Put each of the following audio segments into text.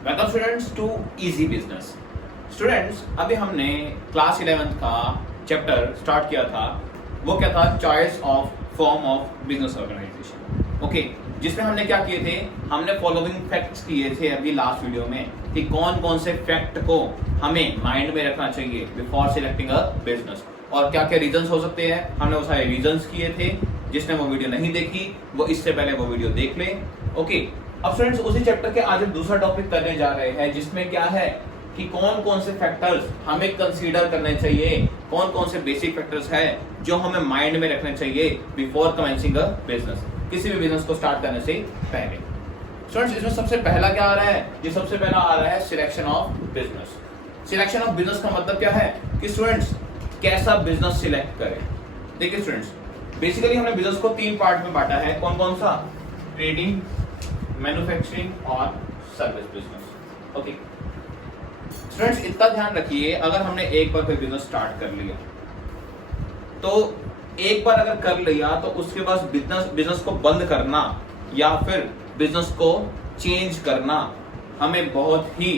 Welcome students to easy business. Students, अभी हमने class 11th का चैप्टर स्टार्ट किया था। वो क्या था? Choice of form of business organisation. Okay, जिसमें हमने क्या किए थे? हमने फॉलोइंग फैक्ट्स किए थे अभी लास्ट वीडियो में कि कौन कौन से फैक्ट को हमें माइंड में रखना चाहिए बिफोर सिलेक्टिंग अ बिजनेस, और क्या क्या रीजंस हो सकते हैं। हमने वो सारे रीजंस किए थे। जिसने वो वीडियो नहीं देखी वो इससे पहले वो वीडियो देख ले। ओके, अब स्टूडेंट्स उसी चैप्टर के आज हम दूसरा टॉपिक करने जा रहे हैं, जिसमें क्या है कि कौन कौन से फैक्टर्स हमें कंसीडर करने चाहिए, कौन कौन से बेसिक फैक्टर्स है जो हमें माइंड में रखने चाहिए बिफोर कमेंसिंग अ बिजनेस, किसी भी बिजनेस को स्टार्ट करने से पहले। स्टूडेंट्स, इसमें सबसे पहला क्या आ रहा है? ये सबसे पहला आ रहा है selection of business. Selection of business का मतलब क्या है कि स्टूडेंट्स कैसा बिजनेस सिलेक्ट करें। देखिए स्टूडेंट्स, बेसिकली हमने बिजनेस को 3 पार्ट में बांटा है। कौन कौन सा? ट्रेडिंग, मैन्युफैक्चरिंग और सर्विस बिजनेस। ओके स्टूडेंट्स, इतना ध्यान रखिए, अगर हमने एक बार कोई बिजनेस स्टार्ट कर लिया तो एक बार अगर कर लिया तो उसके बाद बिजनेस को बंद करना या फिर बिजनेस को चेंज करना हमें बहुत ही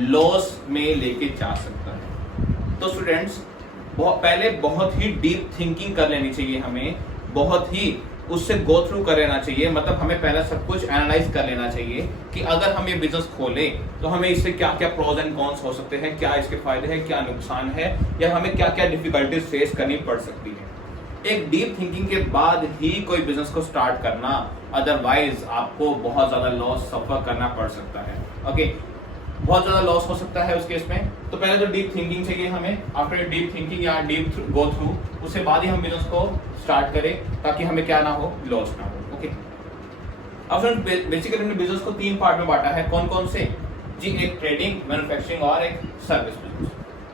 लॉस में लेके जा सकता है। तो स्टूडेंट्स, पहले बहुत ही डीप थिंकिंग कर लेनी चाहिए, हमें बहुत ही उससे गो थ्रू कर लेना चाहिए। मतलब हमें पहले सब कुछ एनालाइज कर लेना चाहिए कि अगर हम ये बिजनेस खोले तो हमें इससे क्या क्या प्रोज एंड कॉन्स हो सकते हैं, क्या इसके फायदे हैं, क्या नुकसान है, या हमें क्या क्या डिफिकल्टीज फेस करनी पड़ सकती है। एक डीप थिंकिंग के बाद ही कोई बिजनेस को स्टार्ट करना, अदरवाइज आपको बहुत ज्यादा लॉस सफर करना पड़ सकता है। ओके, बहुत ज्यादा लॉस हो सकता है उस केस में। तो पहले तो डीप थिंकिंग चाहिए हमें। आफ्टर डीप थिंकिंग या डीप गो थ्रू, उसके बाद ही हम बिजनेस को स्टार्ट करें ताकि हमें क्या ना हो, लॉस ना हो। ओके, अब फ्रेंड्स बेसिकली हमने बिजनेस को 3 पार्ट में बांटा है। कौन कौन से जी? एक ट्रेडिंग, मैन्युफैक्चरिंग और एक सर्विस बिजनेस।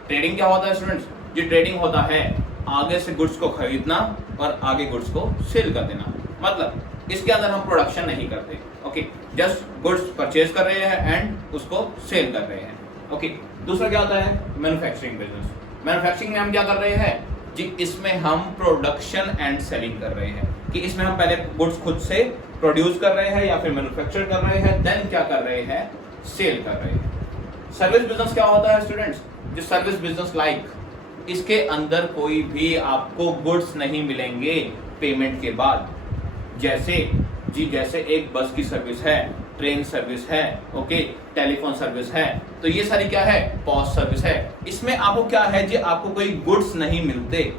ट्रेडिंग क्या होता है स्टूडेंट्स? जी ट्रेडिंग होता है आगे से गुड्स को खरीदना और आगे गुड्स को सेल कर देना। मतलब इसके अंदर हम प्रोडक्शन नहीं करते। ओके, जस्ट गुड्स परचेज कर रहे हैं एंड उसको सेल कर रहे हैं। ओके, दूसरा क्या होता है? Manufacturing business. मैन्युफैक्चरिंग में हम क्या कर रहे हैं जी? इसमें हम प्रोडक्शन एंड सेलिंग कर रहे हैं कि इसमें हम पहले गुड्स खुद से प्रोड्यूस कर रहे हैं या फिर मैन्युफैक्चर कर रहे हैं, देन क्या कर रहे हैं? सेल कर रहे हैं। सर्विस बिजनेस क्या होता है स्टूडेंट्स? जो सर्विस बिजनेस लाइक, इसके अंदर कोई भी आपको गुड्स नहीं मिलेंगे पेमेंट के बाद। जैसे एक बस की सर्विस है, ट्रेन सर्विस है, ओके, टेलीफोन सर्विस है, तो ये सारी क्या है? पॉस सर्विस है। इसमें आपको क्या है जी? आपको कोई गुड्स नहीं मिलते।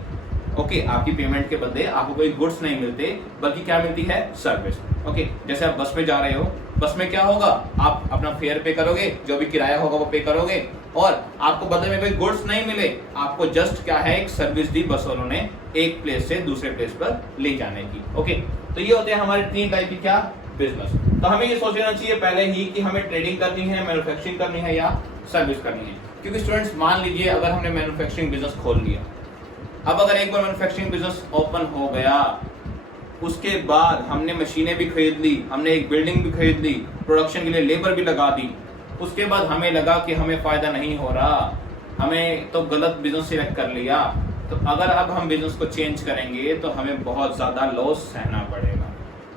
ओके, आपकी पेमेंट के बदले आपको कोई गुड्स नहीं मिलते, बल्कि क्या मिलती है? सर्विस। ओके, जैसे आप बस में जा रहे हो, बस में क्या होगा? आप अपना फेयर पे करोगे, जो भी किराया होगा वो पे करोगे, और आपको बदले में कोई गुड्स नहीं मिले, आपको जस्ट क्या है? एक सर्विस दी बस वालों ने एक प्लेस से दूसरे प्लेस पर ले जाने की। ओके, तो ये होते हैं हमारे 3 टाइप की क्या? बिजनेस। तो हमें ये सोच लेना चाहिए पहले ही कि हमें ट्रेडिंग करनी है, मैन्युफैक्चरिंग करनी है या सर्विस करनी है। क्योंकि स्टूडेंट्स मान लीजिए अगर हमने मैन्युफैक्चरिंग बिजनेस खोल लिया, अब अगर एक बार मैन्युफैक्चरिंग बिजनेस ओपन हो गया, उसके बाद हमने मशीनें भी खरीद ली, हमने एक बिल्डिंग भी खरीद ली, प्रोडक्शन के लिए लेबर भी लगा दी, उसके बाद हमें लगा कि हमें फायदा नहीं हो रहा, हमें तो गलत बिजनेस सिलेक्ट कर लिया, तो अगर अब हम बिजनेस को चेंज करेंगे तो हमें बहुत ज्यादा लॉस सहना पड़ेगा।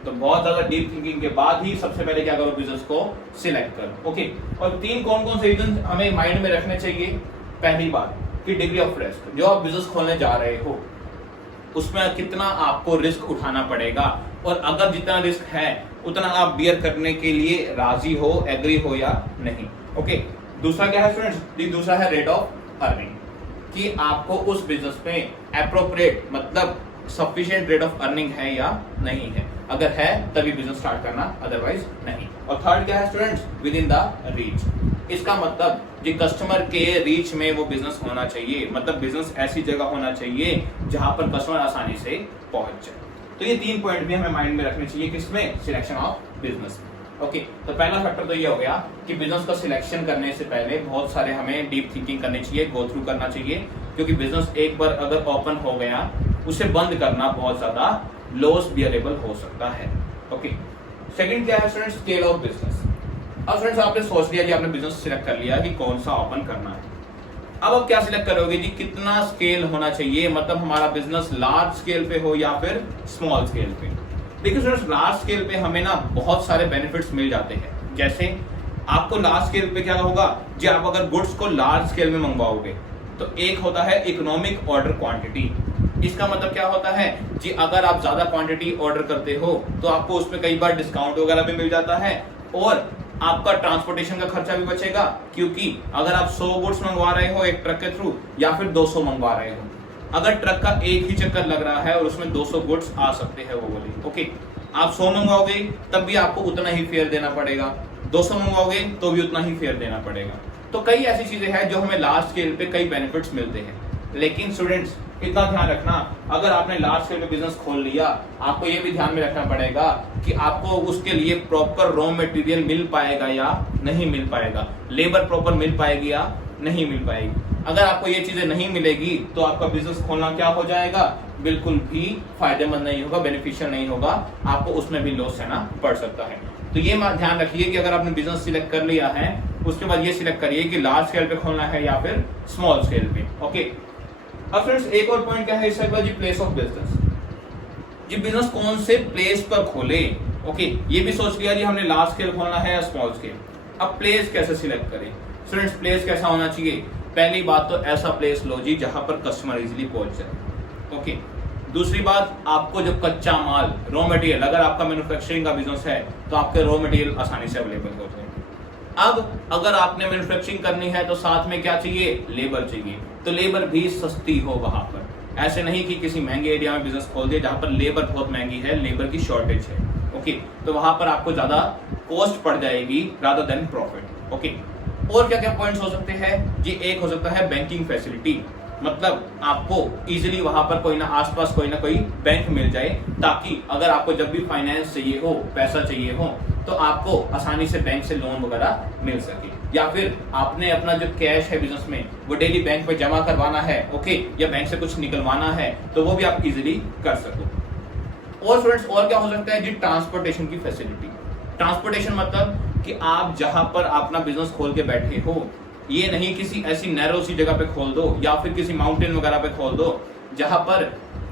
तो बहुत ज्यादा डीप थिंकिंग के बाद ही सबसे पहले क्या करो? बिजनेस को सिलेक्ट करो। ओके, और 3 कौन कौन से रीजन हमें माइंड में रखने चाहिए? पहली बात कि डिग्री ऑफ रिस्क, जो आप बिजनेस खोलने जा रहे हो उसमें कितना आपको रिस्क उठाना पड़ेगा, और अगर जितना रिस्क है उतना आप बियर करने के लिए राजी हो, एग्री हो या नहीं। ओके, दूसरा क्या है स्टूडेंट्स? दूसरा है रेट ऑफ अर्निंग, कि आपको उस बिजनेस में एप्रोप्रिएट मतलब सफिशिएंट रेट ऑफ अर्निंग है या नहीं है। अगर है तभी बिजनेस स्टार्ट करना, अदरवाइज नहीं। और थर्ड क्या है students? With in the reach. इसका मतलब जो कस्टमर के रीच में वो बिजनेस होना चाहिए, मतलब बिजनेस ऐसी जगह होना चाहिए जहां पर कस्टमर आसानी से पहुंच जाए। तो ये 3 पॉइंट भी हमें माइंड में रखने चाहिए किसमें? Selection of business. ओके, तो पहला फैक्टर तो ये हो गया कि बिजनेस का सिलेक्शन करने से पहले बहुत सारे हमें डीप थिंकिंग करनी चाहिए, गो थ्रू करना चाहिए, क्योंकि बिजनेस एक बार अगर ओपन हो गया उसे बंद करना बहुत ज्यादा लॉस बियरेबल हो सकता है। ओके, सेकंड क्या है स्टूडेंट्स? Scale of business. अब फ्रेंड्स आपने सोच लिया कि आपने बिजनेस सिलेक्ट कर लिया कि कौन सा ओपन करना है। अब आप क्या सिलेक्ट करोगे जी? कितना स्केल होना चाहिए, मतलब हमारा बिजनेस लार्ज स्केल पे हो या फिर स्मॉल स्केल पे। देखिए स्टूडेंट्स, लार्ज स्केल पे हमें ना बहुत सारे बेनिफिट्स मिल जाते हैं। जैसे आपको लार्ज स्केल पे क्या होगा जी, आप अगर गुड्स को लार्ज स्केल में मंगवाओगे तो एक होता है इकोनॉमिक ऑर्डर क्वांटिटी। इसका मतलब क्या होता है जी, अगर आप ज्यादा क्वांटिटी ऑर्डर करते हो तो आपको उसमें कई बार डिस्काउंट वगैरह भी मिल जाता है और आपका ट्रांसपोर्टेशन का खर्चा भी बचेगा, क्योंकि अगर आप 100 गुड्स मंगवा रहे हो एक ट्रक के थ्रू या फिर 200 मंगवा रहे हो, अगर ट्रक का एक ही चक्कर लग रहा है और उसमें 200 गुड्स आ सकते हैं वो बोली, ओके, आप 100 मंगवाओगे तब भी आपको उतना ही फेयर देना पड़ेगा, 200 मंगवाओगे तो भी उतना ही फेयर देना पड़ेगा। तो कई ऐसी चीजें हैं जो हमें लार्ज स्केल पे कई बेनिफिट्स मिलते हैं। लेकिन स्टूडेंट्स इतना ध्यान रखना, अगर आपने लार्ज स्केल पे बिजनेस खोल लिया, आपको ये भी ध्यान में रखना पड़ेगा कि आपको उसके लिए प्रॉपर रॉ मटेरियल मिल पाएगा या नहीं मिल पाएगा, लेबर प्रॉपर मिल पाएगी या नहीं मिल पाएगी। अगर आपको ये चीजें नहीं मिलेगी तो आपका बिजनेस खोलना क्या हो जाएगा, बिल्कुल भी फायदेमंद नहीं होगा, बेनिफिशियल नहीं होगा, आपको उसमें भी लॉस सहना पड़ सकता है। तो ये ध्यान रखिए कि अगर आपने बिजनेस सिलेक्ट कर लिया है उसके बाद ये सिलेक्ट करिए कि लार्ज स्केल पे खोलना है या फिर स्मॉल स्केल पे। ओके, अब फ्रेंड्स एक और पॉइंट क्या है इससे जी, प्लेस ऑफ बिजनेस। जी बिजनेस कौन से प्लेस पर खोले, ओके, ये भी सोच लिया जी हमने लार्ज स्केल खोलना है या स्मॉल स्केल। अब प्लेस कैसे सिलेक्ट करें स्टूडेंट्स, प्लेस कैसा होना चाहिए। पहली बात तो ऐसा प्लेस लो जी जहां पर कस्टमर इजीली पहुंच जाए, ओके। दूसरी बात, आपको जब कच्चा माल रॉ मटेरियल, अगर आपका मैन्युफैक्चरिंग का बिजनेस है तो आपके रॉ मटेरियल आसानी से अवेलेबल हो जाए। अब अगर आपने मैन्युफैक्चरिंग करनी है तो साथ में क्या चाहिए, लेबर चाहिए, तो लेबर भी सस्ती हो वहां पर। ऐसे नहीं कि किसी महंगे एरिया में बिजनेस खोल दिया जहां पर लेबर बहुत महंगी है, लेबर की शॉर्टेज है, ओके, तो वहां पर आपको ज्यादा कॉस्ट पड़ जाएगी रादर देन प्रॉफिट, ओके। और क्या क्या पॉइंट्स हो सकते हैं जी, एक हो सकता है बैंकिंग फैसिलिटी, मतलब आपको इजीली वहां पर कोई ना आसपास कोई ना कोई बैंक मिल जाए, ताकि अगर आपको जब भी फाइनेंस चाहिए हो, पैसा चाहिए हो, तो आपको आसानी से बैंक से लोन वगैरह मिल सके। या फिर आपने अपना जो कैश है बिजनेस में वो डेली बैंक में जमा करवाना है, ओके, या बैंक से कुछ निकलवाना है तो वो भी आप इजीली कर सको। और स्टूडेंट्स और क्या हो सकता है जी, ट्रांसपोर्टेशन की फैसिलिटी। ट्रांसपोर्टेशन मतलब कि आप जहां पर अपना बिजनेस खोल के बैठे हो, ये नहीं किसी ऐसी नैरो सी जगह पे खोल दो या फिर किसी माउंटेन वगैरह पे खोल दो जहां पर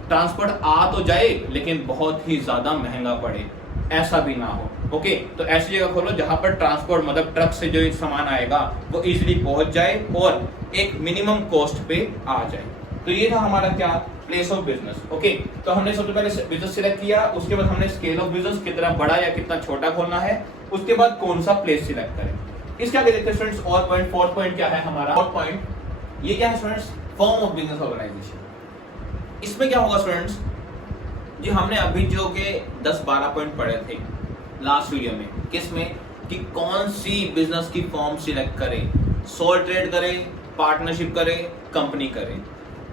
ट्रांसपोर्ट आ तो जाए लेकिन बहुत ही ज्यादा महंगा पड़े, ऐसा भी ना हो, ओके। तो ऐसी जगह खोलो जहां पर ट्रांसपोर्ट मतलब ट्रक से जो सामान आएगा वो इजीली पहुंच जाए और एक मिनिमम कॉस्ट पे आ जाए। तो ये था हमारा क्या, प्लेस ऑफ बिजनेस, ओके। तो हमने सबसे पहले बिजनेस सिलेक्ट किया, उसके बाद हमने स्केल ऑफ बिजनेस कितना बड़ा या कितना छोटा खोलना है, उसके बाद कौन सा प्लेस सिलेक्ट करें। इसके आगे देखते हैं स्टूडेंट्स और पॉइंट, फोर्थ पॉइंट क्या है हमारा, फोर्थ पॉइंट ये क्या है students, form of business organisation. इसमें क्या होगा स्टूडेंट्स जी, हमने अभी जो के 10-12 पॉइंट पढ़े थे लास्ट वीडियो में, किसमें कि कौन सी बिजनेस की फॉर्म सिलेक्ट करें, सोल ट्रेड करें, पार्टनरशिप करें, कंपनी करें।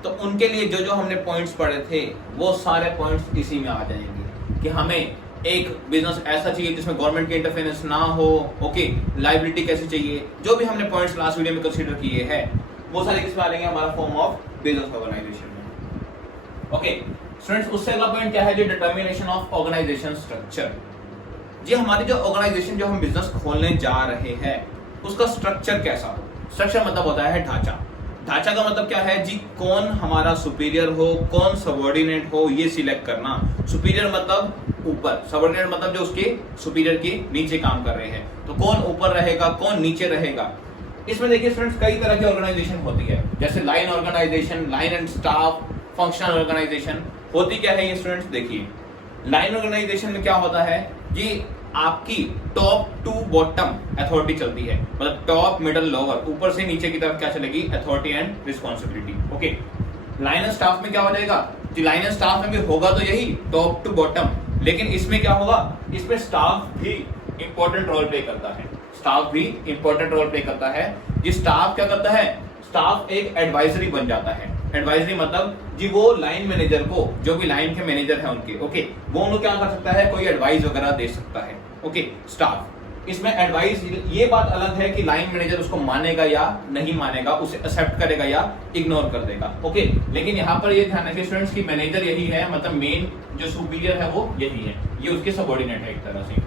तो उनके लिए जो जो हमने पॉइंट्स पढ़े थे वो सारे पॉइंट्स इसी में आ जाएंगे कि हमें एक बिजनेस ऐसा चाहिए जिसमें गवर्नमेंट के इंटरफेरेंस ना हो, ओके, लायबिलिटी कैसे चाहिए, जो भी हमने पॉइंट्स लास्ट वीडियो में कंसीडर किए हैं वो सारे किसमें आ जाएंगे, हमारा फॉर्म ऑफ बिजनेस ऑर्गेनाइजेशन में, ओके। स्टूडेंट्स उससे अगला पॉइंट क्या है जो डिटर्मिनेशन ऑफ ऑर्गेनाइजेशन स्ट्रक्चर। जी हमारी जो ऑर्गेनाइजेशन जो हम बिजनेस खोलने जा रहे हैं उसका स्ट्रक्चर कैसा हो। स्ट्रक्चर मतलब होता है ढांचा। ढांचा का मतलब क्या है जी, कौन हमारा सुपीरियर हो, कौन सबऑर्डिनेट हो, ये सिलेक्ट करना। सुपीरियर मतलब ऊपर, सबऑर्डिनेट मतलब जो उसके सुपीरियर के नीचे काम कर रहे हैं, तो कौन ऊपर रहेगा कौन नीचे रहेगा। इसमें देखिए स्टूडेंट्स कई तरह की ऑर्गेनाइजेशन होती है, जैसे line organisation, line and staff, functional organisation. होती क्या है ये स्टूडेंट्स, देखिए लाइन ऑर्गेनाइजेशन में क्या होता है जी, आपकी टॉप टू बॉटम अथॉरिटी चलती है, मतलब टॉप मिडल लोअर, ऊपर से नीचे की तरफ क्या चलेगी, authority and responsibility, okay. Line and staff में क्या हो जाएगा जी, लाइन एंड स्टाफ में भी होगा तो यही टॉप टू बॉटम, लेकिन इसमें क्या होगा, इसमें स्टाफ भी इंपॉर्टेंट रोल प्ले करता है। स्टाफ भी इंपॉर्टेंट रोल प्ले करता है। जी स्टाफ क्या करता है, स्टाफ एक एडवाइजरी बन जाता है। एडवाइजरी मतलब जी वो लाइन मैनेजर को, जो भी लाइन के मैनेजर है उनके, ओके, वो उनको क्या कर सकता है, कोई एडवाइस वगैरह दे सकता है, ओके। स्टाफ इसमें एडवाइस, ये बात अलग है कि लाइन मैनेजर उसको मानेगा या नहीं मानेगा, उसे एक्सेप्ट करेगा या इग्नोर कर देगा, ओके। लेकिन यहाँ पर ये ध्यान रखिए स्टूडेंट्स की मैनेजर यही है, मतलब मेन जो सुपीरियर है वो यही है, ये उसके सबऑर्डिनेट है एक तरह से।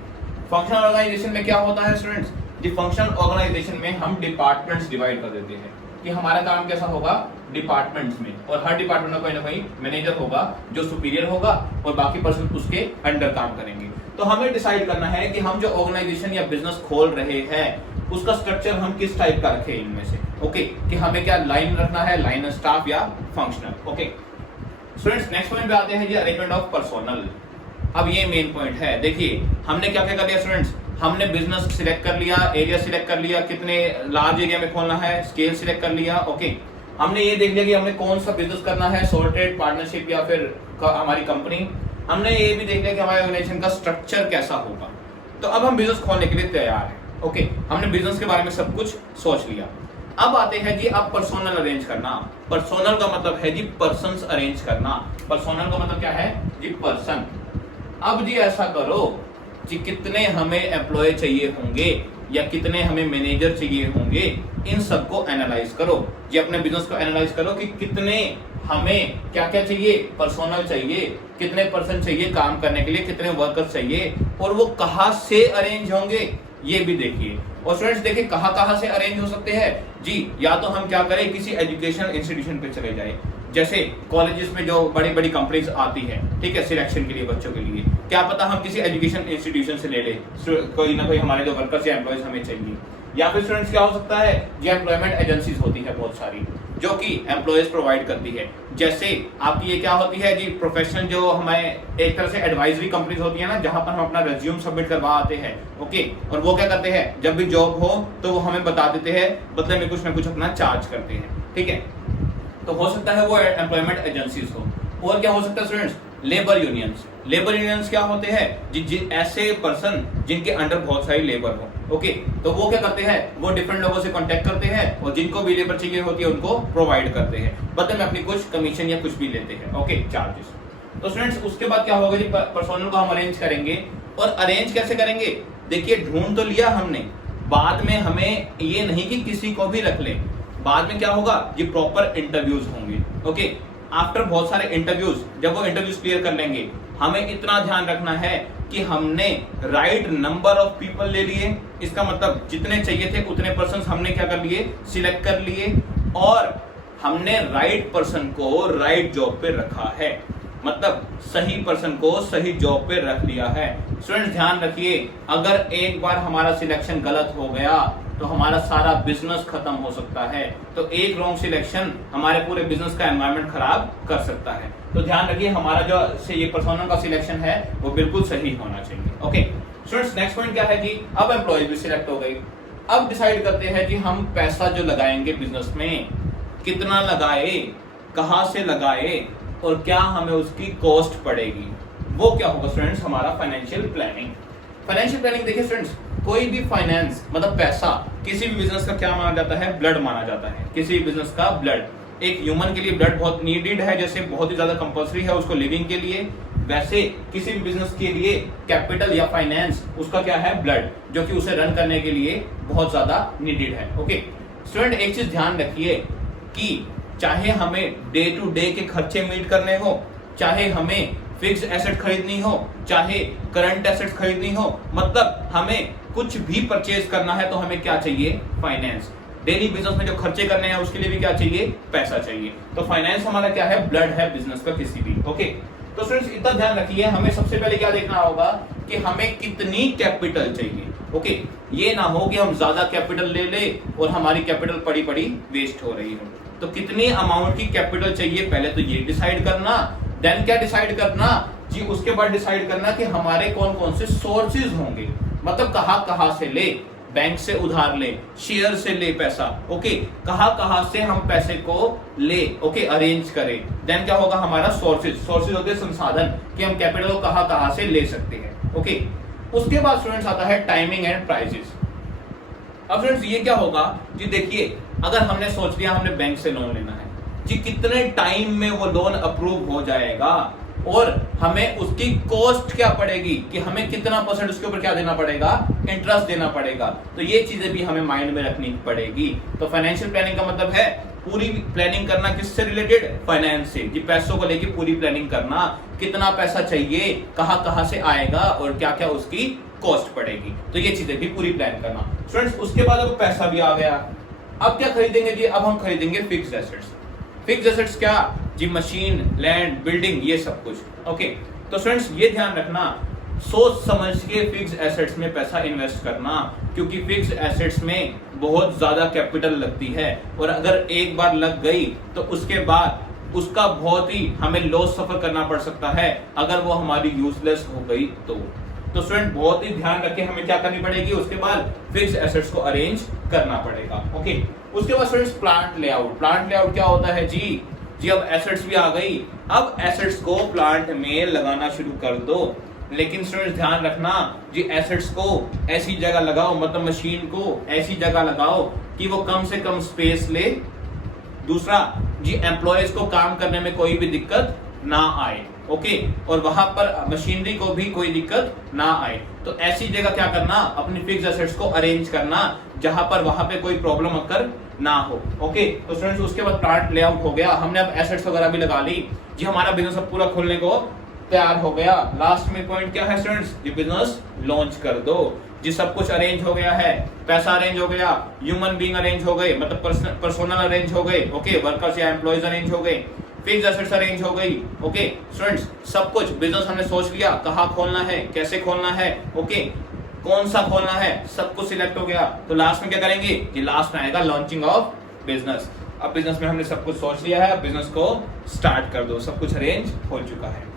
फंक्शनल ऑर्गेनाइजेशन में क्या होता है स्टूडेंट्स जी, फंक्शनल ऑर्गेनाइजेशन में हम डिपार्टमेंट्स डिवाइड कर देते हैं कि हमारा काम कैसा होगा, डिपार्टमेंट्स में, और हर डिपार्टमेंट में कोई ना कोई मैनेजर होगा जो सुपीरियर होगा और बाकी पर्सन उसके अंडर काम करेंगे। तो हमें डिसाइड करना है कि हम जो ऑर्गेनाइजेशन या बिजनेस खोल रहे हैं उसका स्ट्रक्चर हम किस टाइप का रखें इनमें से। ओके, कि हमें क्या लाइन रखना है, लाइन स्टाफ या functional. Okay students, next point पे आते हैं जी, अरेंजमेंट ऑफ पर्सोनल। अब ये मेन पॉइंट है। देखिए हमने क्या क्या कर लिया स्टूडेंट्स, हमने बिजनेस सिलेक्ट कर लिया, एरिया सिलेक्ट कर लिया, कितने लार्ज एरिया में खोलना है, स्केल सिलेक्ट कर लिया। ओके, हमने ये देख लिया कि हमें कौन सा बिजनेस करना है, सोल ट्रेड, पार्टनरशिप या फिर हमारी कंपनी। हमने ये भी देख लिया कि हमारे ऑर्गेनाइजेशन का स्ट्रक्चर कैसा होगा। तो अब हम बिजनेस खोलने के लिए तैयार हैं। ओके, हमने बिजनेस के बारे में सब कुछ सोच लिया। अब आते हैं जी अब पर्सोनल अरेंज करना। पर्सोनल का मतलब है जी पर्सन्स अरेंज करना। पर्सोनल का मतलब क्या है जी, पर्सन। अब जी ऐसा करो जी, कितने हमें एम्प्लॉय चाहिए होंगे या कितने हमें मैनेजर चाहिए होंगे, इन सबको एनालाइज करो जी। अपने बिजनेस को एनालाइज करो कि कितने हमें क्या क्या चाहिए, पर्सोनल चाहिए, कितने पर्सन चाहिए काम करने के लिए, कितने वर्कर्स चाहिए, और वो कहाँ से अरेंज होंगे ये भी देखिए। और स्टूडेंट्स देखिए कहाँ से अरेंज हो सकते हैं जी, या तो हम क्या करें, किसी एजुकेशन इंस्टीट्यूशन पे चले जाए, जैसे कॉलेजेस में जो बड़ी बड़ी कंपनीज आती है, ठीक है, सिलेक्शन के लिए बच्चों के लिए, क्या पता हम किसी एजुकेशन इंस्टीट्यूशन से ले ले, कोई ना कोई हमारे जो वर्कर्स या एम्प्लॉयज हमें चाहिए। या फिर स्टूडेंट्स क्या हो सकता है, जो एम्प्लॉयमेंट एजेंसीज होती है बहुत सारी, जो कि एम्प्लॉयज प्रोवाइड करती है। जैसे आपकी ये क्या होती है जी, प्रोफेशनल जो हमें एक तरह से एडवाइजरी कंपनीज होती है ना, जहां पर हम अपना रिज्यूम सबमिट करवा आते हैं। ओके, और वो क्या करते हैं, जब भी जॉब हो तो वो हमें बता देते हैं, बदले में कुछ ना कुछ अपना चार्ज करते हैं। ठीक है, तो हो सकता है वो एम्प्लॉयमेंट एजेंसीज हो। और क्या हो सकता है students, labour unions. Labour unions क्या होते हैं, ऐसे पर्सन जिनके अंडर बहुत सारी लेबर हो। ओके, तो वो क्या करते हैं, वो डिफरेंट लोगों से कांटेक्ट करते हैं और जिनको भी लेबर चाहिए होती है उनको प्रोवाइड करते हैं, बदले में अपनी कुछ कमीशन या कुछ भी लेते हैं। Okay, charges. तो स्टूडेंट्स उसके बाद क्या होगा जी, पर्सोनल को हम अरेंज करेंगे। और अरेंज कैसे करेंगे, देखिए ढूंढ तो लिया हमने, बाद में हमें ये नहीं कि किसी को भी रख लें, बाद में क्या होगा, ये प्रॉपर इंटरव्यूज होंगे। ओके, आफ्टर बहुत सारे इंटरव्यूज, जब वो इंटरव्यूज क्लियर कर लेंगे, हमें इतना ध्यान रखना है कि हमने राइट नंबर ऑफ पीपल ले लिए। इसका मतलब जितने चाहिए थे उतने पर्सन हमने क्या कर लिए, सिलेक्ट कर लिए, और हमने राइट पर्सन को राइट जॉब पे रखा है, मतलब सही पर्सन को सही जॉब पे रख लिया है। स्टूडेंट्स ध्यान रखिए, अगर एक बार हमारा सिलेक्शन गलत हो गया तो हमारा सारा बिजनेस खत्म हो सकता है। तो एक रॉन्ग सिलेक्शन हमारे पूरे बिजनेस का एनवायरनमेंट खराब कर सकता है। तो ध्यान रखिए हमारा जो से ये पर्सोनल का सिलेक्शन है वो बिल्कुल सही होना चाहिए। ओके स्टूडेंट्स, नेक्स्ट पॉइंट क्या है जी, अब एम्प्लॉयज भी सिलेक्ट हो गई। अब डिसाइड करते हैं कि हम पैसा जो लगाएंगे बिजनेस में, कितना लगाए, कहां से लगाए, और क्या हमें उसकी कॉस्ट पड़ेगी। वो क्या होगा स्टूडेंट्स, हमारा फाइनेंशियल प्लानिंग। फाइनेंशियल प्लानिंग देखिए स्टूडेंट्स, कोई भी फाइनेंस मतलब पैसा किसी भी बिजनेस का क्या माना जाता है, ब्लड माना जाता है। किसी भी बिजनेस का ब्लड, एक ह्यूमन के लिए ब्लड बहुत नीडेड है, जैसे बहुत ही ज्यादा कंपल्सरी है उसको लिविंग के लिए, वैसे किसी भी बिजनेस के लिए कैपिटल या फाइनेंस उसका क्या है, ब्लड, जो कि उसे रन करने के लिए बहुत ज्यादा नीडेड है। ओके स्टूडेंट, एक चीज ध्यान रखिए कि चाहे हमें डे टू डे के खर्चे मीट करने हो, चाहे हमें फिक्स एसेट खरीदनी हो, चाहे करंट एसेट खरीदनी हो, मतलब हमें कुछ भी परचेज करना है तो हमें क्या चाहिए, फाइनेंस। डेली बिजनेस में जो खर्चे करने हैं उसके लिए भी क्या चाहिए, पैसा चाहिए। तो फाइनेंस हमारा क्या है, ब्लड है बिजनेस का किसी भी। ओके तो स्टूडेंट्स इतना ध्यान रखिए, हमें सबसे पहले क्या देखना होगा कि हमें कितनी कैपिटल चाहिए। ओके ये ना हो कि हम ज्यादा कैपिटल ले ले और हमारी कैपिटल पड़ी पड़ी वेस्ट हो रही हो। तो कितनी अमाउंट की कैपिटल चाहिए पहले तो ये डिसाइड करना, देन क्या डिसाइड करना जी, उसके बाद डिसाइड करना कि हमारे कौन कौन से सोर्सेज होंगे, मतलब कहां से ले, बैंक से उधार ले, शेयर से ले पैसा। ओके कहां से हम पैसे को ले, ओके अरेंज करें। देन क्या होगा, हमारा सोर्सेज होते हैं संसाधन, कि हम कैपिटल को कहां से ले सकते हैं। ओके उसके बाद स्टूडेंट्स आता है टाइमिंग एंड प्राइसेस। अब फ्रेंड्स ये क्या होगा जी, देखिए अगर हमने सोच लिया हमने बैंक से लोन लेना है जी, कितने टाइम में वो लोन अप्रूव हो जाएगा और हमें उसकी कॉस्ट क्या पड़ेगी, कि हमें कितना परसेंट उसके ऊपर क्या देना पड़ेगा, इंटरेस्ट देना पड़ेगा। तो ये चीजें भी हमें माइंड में रखनी पड़ेगी। तो फाइनेंशियल प्लानिंग का मतलब है पूरी प्लानिंग करना, किससे रिलेटेड, फाइनेंस से जी, पैसों को लेके पूरी प्लानिंग करना, कितना पैसा चाहिए, कहां से आएगा और क्या क्या उसकी कॉस्ट पड़ेगी। तो ये चीजें भी पूरी प्लान करना। स्टूडेंट्स उसके बाद अब पैसा भी आ गया, अब क्या खरीदेंगे जी, अब हम खरीदेंगे फिक्स्ड एसेट्स। फिक्स्ड एसेट्स क्या जी, मशीन, लैंड, बिल्डिंग, ये सब कुछ। ओके तो स्टूडेंट्स ये ध्यान रखना सोच समझ के फिक्स एसेट्स में पैसा इन्वेस्ट करना, क्योंकि फिक्स एसेट्स में बहुत ज्यादा कैपिटल लगती है और अगर एक बार लग गई तो उसके बाद उसका बहुत ही हमें लॉस सफर करना पड़ सकता है अगर वो हमारी यूजलेस हो गई तो स्टूडेंट बहुत ही ध्यान रखें, हमें क्या करनी पड़ेगी, उसके बाद फिक्स एसेट्स को अरेंज करना पड़ेगा। ओके, उसके बाद students plant layout. Plant layout क्या होता है जी? अब एसेट्स भी आ गई, अब एसेट्स को प्लांट में लगाना शुरू कर दो, लेकिन स्टूडेंट्स ध्यान रखना जी, एसेट्स को ऐसी जगह लगाओ, मतलब मशीन को ऐसी जगह लगाओ कि वो कम से कम स्पेस ले। दूसरा जी, एम्प्लॉयज को काम करने में कोई भी दिक्कत ना आए। ओके, और वहां पर मशीनरी को भी कोई दिक्कत ना आए। तो ऐसी जगह क्या करना, अपनी फिक्स एसेट्स को अरेंज करना जहां पर वहां पे कोई प्रॉब्लम अकर ना हो। ओके, तो स्टूडेंट्स उसके बाद प्लांट लेआउट हो गया, हमने अब एसेट्स वगैरह भी लगा ली जी, हमारा बिजनेस अब पूरा खोलने को तैयार हो गया। लास्ट में पॉइंट क्या है स्टूडेंट्स? जी, बिजनेस लॉन्च कर दो जी। सब कुछ अरेंज हो गया है, पैसा अरेंज हो गया, ह्यूमन बीइंग अरेंज हो गए, मतलब पर्सनल अरेंज हो गए, ओके, वर्कर्स या एम्प्लॉयज अरेंज हो गए, फिक्स एसेट्स अरेंज हो गई। ओके स्टूडेंट्स, सब कुछ बिजनेस हमने सोच लिया, कहाँ खोलना है, कैसे खोलना है, ओके, कौन सा खोलना है, सब कुछ सिलेक्ट हो गया। तो लास्ट में क्या करेंगे कि लास्ट में आएगा लॉन्चिंग ऑफ बिजनेस। अब बिजनेस में हमने सब कुछ सोच लिया है, अब बिजनेस को स्टार्ट कर दो, सब कुछ अरेंज हो चुका है।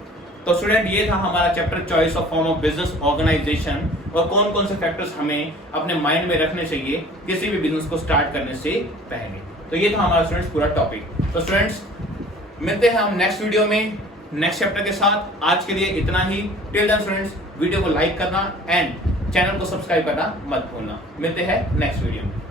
तो स्टूडेंट ये था हमारा chapter choice of form of business organisation, और कौन कौन से फैक्टर्स हमें अपने माइंड में रखने चाहिए किसी भी बिजनेस को स्टार्ट करने से पहले। तो ये था हमारा स्टूडेंट्स पूरा टॉपिक। तो स्टूडेंट्स मिलते हैं हम नेक्स्ट वीडियो में नेक्स्ट चैप्टर के साथ। आज के लिए इतना ही। टिल देन स्टूडेंट्स, वीडियो को लाइक करना एंड चैनल को सब्सक्राइब करना मत भूलना। मिलते हैं नेक्स्ट वीडियो में।